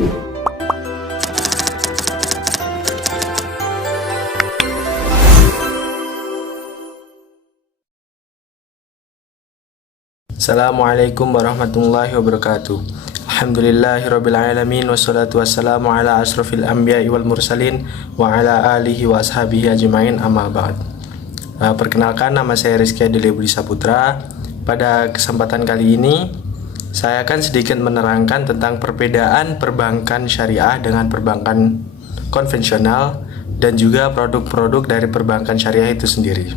Assalamualaikum warahmatullahi wabarakatuh. Alhamdulillahirrabbilalamin. Wassalatu wassalamu ala asrafil anbiya'i wal mursalin wa ala alihi wa ashabihi ajma'in, amma ba'd. Perkenalkan, nama saya Rizky Adilya Budi Saputra. Pada kesempatan kali ini saya akan sedikit menerangkan tentang perbedaan perbankan syariah dengan perbankan konvensional dan juga produk-produk dari perbankan syariah itu sendiri.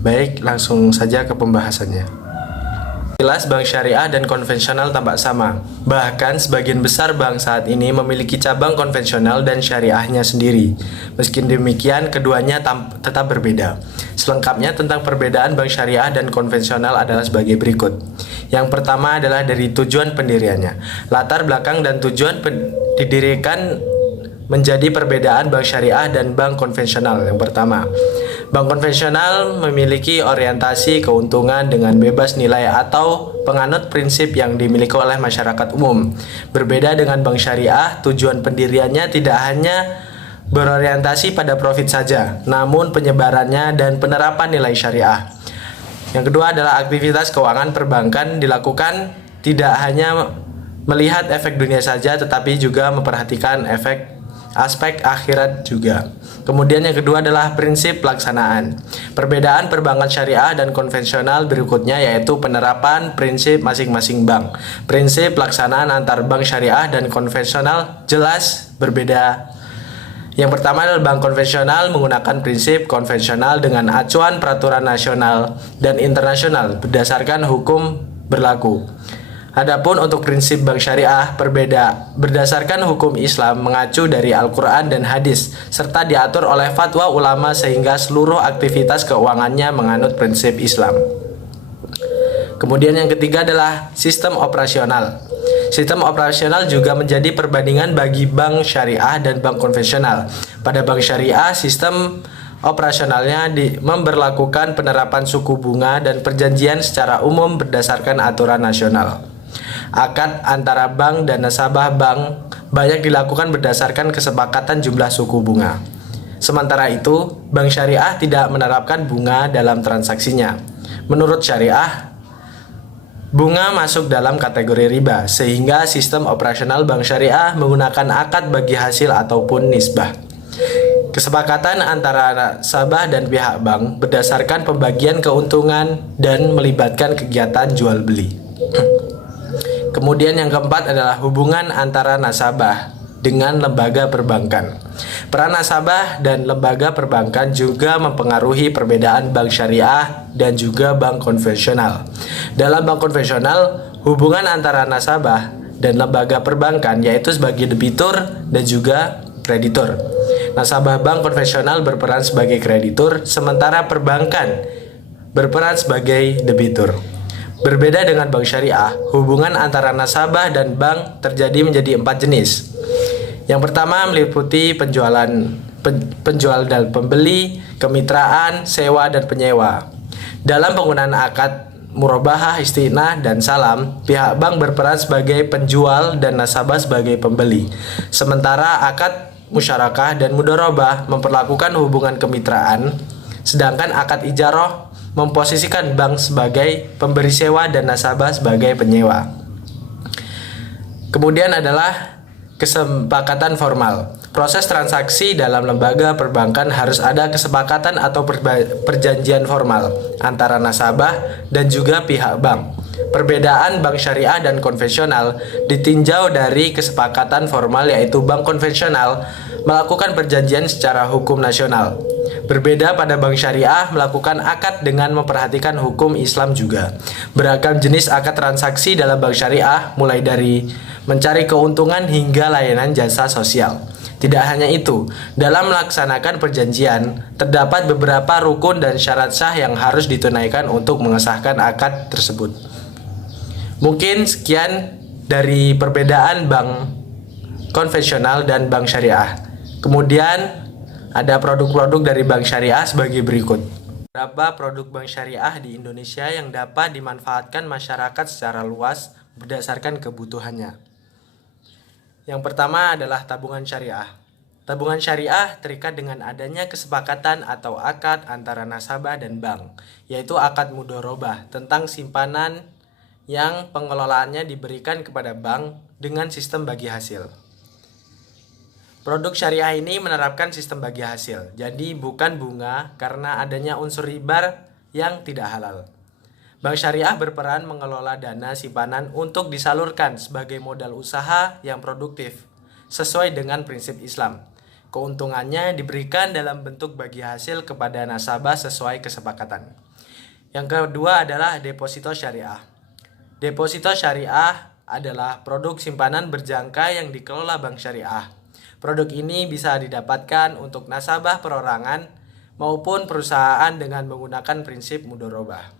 Baik, langsung saja ke pembahasannya. Jelas bank syariah dan konvensional tampak sama. Bahkan sebagian besar bank saat ini memiliki cabang konvensional dan syariahnya sendiri. Meski demikian, keduanya tetap berbeda. Selengkapnya tentang perbedaan bank syariah dan konvensional adalah sebagai berikut. Yang pertama adalah dari tujuan pendiriannya. Latar belakang dan tujuan didirikan menjadi perbedaan bank syariah dan bank konvensional. Yang pertama, bank konvensional memiliki orientasi keuntungan dengan bebas nilai atau penganut prinsip yang dimiliki oleh masyarakat umum. Berbeda dengan bank syariah, tujuan pendiriannya tidak hanya berorientasi pada profit saja, namun penyebarannya dan penerapan nilai syariah. Yang kedua adalah aktivitas keuangan perbankan dilakukan tidak hanya melihat efek dunia saja, tetapi juga memperhatikan aspek akhirat juga. Kemudian yang kedua adalah prinsip pelaksanaan. Perbedaan perbankan syariah dan konvensional berikutnya yaitu penerapan prinsip masing-masing bank. Prinsip pelaksanaan antar bank syariah dan konvensional jelas berbeda. Yang pertama adalah bank konvensional menggunakan prinsip konvensional dengan acuan peraturan nasional dan internasional berdasarkan hukum berlaku. Adapun untuk prinsip bank syariah berbeda, berdasarkan hukum Islam mengacu dari Al-Quran dan hadis, serta diatur oleh fatwa ulama sehingga seluruh aktivitas keuangannya menganut prinsip Islam. Kemudian yang ketiga adalah sistem operasional. Sistem operasional juga menjadi perbandingan bagi bank syariah dan bank konvensional. Pada bank syariah, sistem operasionalnya memberlakukan penerapan suku bunga dan perjanjian secara umum berdasarkan aturan nasional. Akad antara bank dan nasabah bank banyak dilakukan berdasarkan kesepakatan jumlah suku bunga. Sementara itu, bank syariah tidak menerapkan bunga dalam transaksinya. Menurut syariah, bunga masuk dalam kategori riba, sehingga sistem operasional bank syariah menggunakan akad bagi hasil ataupun nisbah. Kesepakatan antara nasabah dan pihak bank berdasarkan pembagian keuntungan dan melibatkan kegiatan jual beli. Kemudian yang keempat adalah hubungan antara nasabah dengan lembaga perbankan. Peran nasabah dan lembaga perbankan juga mempengaruhi perbedaan bank syariah dan juga bank konvensional. Dalam bank konvensional, hubungan antara nasabah dan lembaga perbankan yaitu sebagai debitur dan juga kreditur. Nasabah bank konvensional berperan sebagai kreditur, sementara perbankan berperan sebagai debitur. Berbeda dengan bank syariah, hubungan antara nasabah dan bank terjadi menjadi 4 jenis. Yang pertama meliputi penjual dan pembeli, kemitraan, sewa dan penyewa. Dalam penggunaan akad murabahah, istinah, dan salam, pihak bank berperan sebagai penjual dan nasabah sebagai pembeli. Sementara akad musyarakah dan mudharabah memperlakukan hubungan kemitraan, sedangkan akad ijarah memposisikan bank sebagai pemberi sewa dan nasabah sebagai penyewa. Kemudian adalah kesepakatan formal. Proses transaksi dalam lembaga perbankan harus ada kesepakatan atau perjanjian formal antara nasabah dan juga pihak bank. Perbedaan bank syariah dan konvensional ditinjau dari kesepakatan formal, yaitu bank konvensional melakukan perjanjian secara hukum nasional. Berbeda pada bank syariah melakukan akad dengan memperhatikan hukum Islam juga. Beragam jenis akad transaksi dalam bank syariah mulai dari mencari keuntungan hingga layanan jasa sosial. Tidak hanya itu, dalam melaksanakan perjanjian terdapat beberapa rukun dan syarat sah yang harus ditunaikan untuk mengesahkan akad tersebut. Mungkin sekian dari perbedaan bank konvensional dan bank syariah. Kemudian ada produk-produk dari bank syariah sebagai berikut. Beberapa produk bank syariah di Indonesia yang dapat dimanfaatkan masyarakat secara luas berdasarkan kebutuhannya. Yang pertama adalah tabungan syariah. Tabungan syariah terikat dengan adanya kesepakatan atau akad antara nasabah dan bank, yaitu akad mudharabah tentang simpanan yang pengelolaannya diberikan kepada bank dengan sistem bagi hasil. Produk syariah ini menerapkan sistem bagi hasil, jadi bukan bunga karena adanya unsur riba yang tidak halal. Bank syariah berperan mengelola dana simpanan untuk disalurkan sebagai modal usaha yang produktif, sesuai dengan prinsip Islam. Keuntungannya diberikan dalam bentuk bagi hasil kepada nasabah sesuai kesepakatan. Yang kedua adalah deposito syariah. Deposito syariah adalah produk simpanan berjangka yang dikelola bank syariah. Produk ini bisa didapatkan untuk nasabah perorangan maupun perusahaan dengan menggunakan prinsip mudharabah.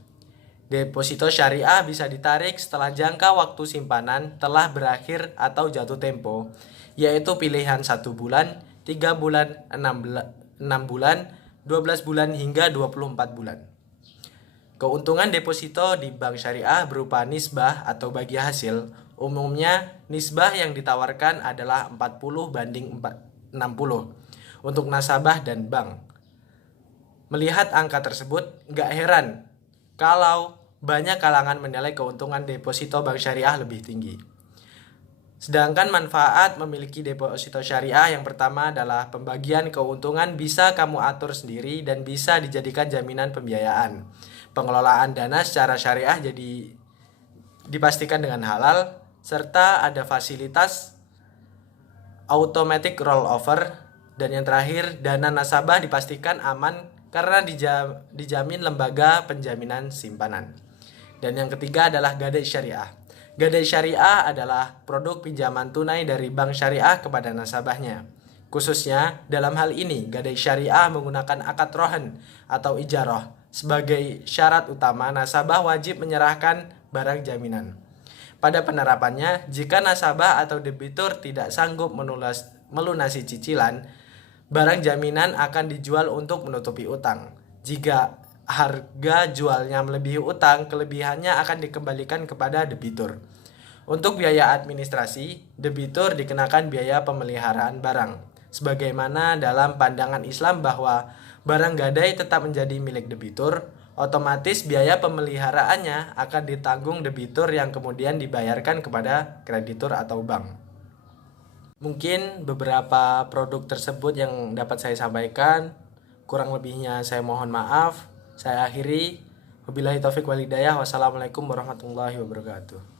Deposito syariah bisa ditarik setelah jangka waktu simpanan telah berakhir atau jatuh tempo, yaitu pilihan 1 bulan, 3 bulan, 6 bulan, 12 bulan hingga 24 bulan. Keuntungan deposito di bank syariah berupa nisbah atau bagi hasil. Umumnya nisbah yang ditawarkan adalah 40/60 untuk nasabah dan bank. Melihat angka tersebut, nggak heran kalau banyak kalangan menilai keuntungan deposito bank syariah lebih tinggi. Sedangkan manfaat memiliki deposito syariah yang pertama adalah pembagian keuntungan bisa kamu atur sendiri dan bisa dijadikan jaminan pembiayaan. Pengelolaan dana secara syariah jadi dipastikan dengan halal, serta ada fasilitas automatic rollover, dan yang terakhir dana nasabah dipastikan aman karena dijamin lembaga penjaminan simpanan. Dan yang ketiga adalah gadai syariah. Gadai syariah adalah produk pinjaman tunai dari bank syariah kepada nasabahnya. Khususnya dalam hal ini, gadai syariah menggunakan akad rohan atau ijarah sebagai syarat utama. Nasabah wajib menyerahkan barang jaminan. Pada penerapannya, jika nasabah atau debitur tidak sanggup melunasi cicilan, barang jaminan akan dijual untuk menutupi utang. Jika harga jualnya melebihi utang, kelebihannya akan dikembalikan kepada debitur. Untuk biaya administrasi, debitur dikenakan biaya pemeliharaan barang. Sebagaimana dalam pandangan Islam bahwa barang gadai tetap menjadi milik debitur, otomatis biaya pemeliharaannya akan ditanggung debitur yang kemudian dibayarkan kepada kreditur atau bank. Mungkin beberapa produk tersebut yang dapat saya sampaikan. Kurang lebihnya saya mohon maaf. Saya akhiri. Wabillahi taufik wal hidayah. Wassalamualaikum warahmatullahi wabarakatuh.